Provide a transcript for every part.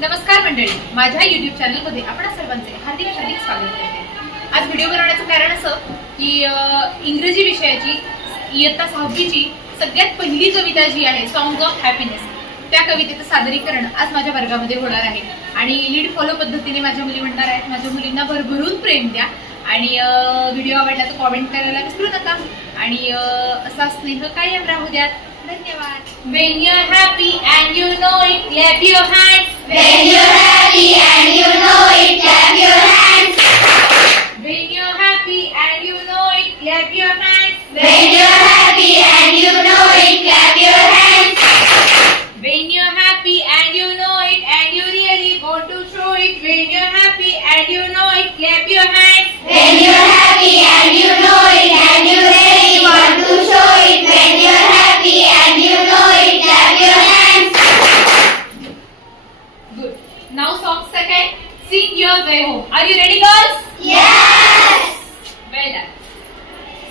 नमस्कार मंडळी, माझ्या YouTube चॅनल मध्ये आपण सर्वांचे हार्दिक स्वागत करते। आज व्हिडिओ बनवण्याचं कारण असं की इंग्रजी विषयाची इयत्ता 6वीची सगळ्यात पहिली कविता जी आहे सॉंग्स ऑफ हॅपीनेस, त्या कवितेचं सादरीकरण आज माझ्या वर्गामध्ये होणार आहे आणि लीड फॉलो पद्धतीने माझ्या मुली म्हणणार आहेत। माझ्या मुलींना भरभरून प्रेम द्या आणि व्हिडिओ आवडला तर कमेंट करायला विसरू नका आणि असा स्नेह कायम राहू द्या। धन्यवाद। When you're happy and you know it, clap your hands. When you're happy and you know it, clap your hands. When you're happy and you know it, clap your hands. When you're happy and you know it, clap your hands. When you're happy and you know it and you really want to show it, when you're happy and you know it, clap your hands. When you're happy and you know it and you really want to show it, when you're happy and you know it, clap your hands. Good. Now song second, Sing Your Way Home. Are you ready, girls? Yes. Well done.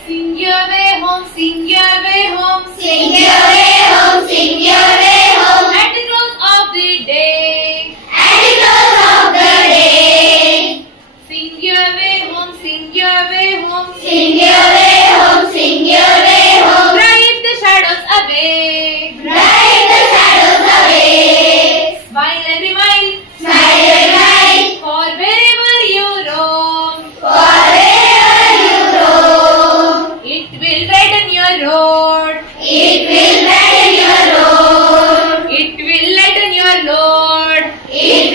Sing your way home, sing your way home, Sing your way home, sing your way home. at the close of the day. At the close of the day. Sing your way home, sing your way home, Sing your way home, sing your way home. drive the shadows away. Drive the shadows away. Smile every mile, Smile and smile. for wherever you roam, Forever you roam. it will brighten your road. It will brighten your road. It will lighten your load. It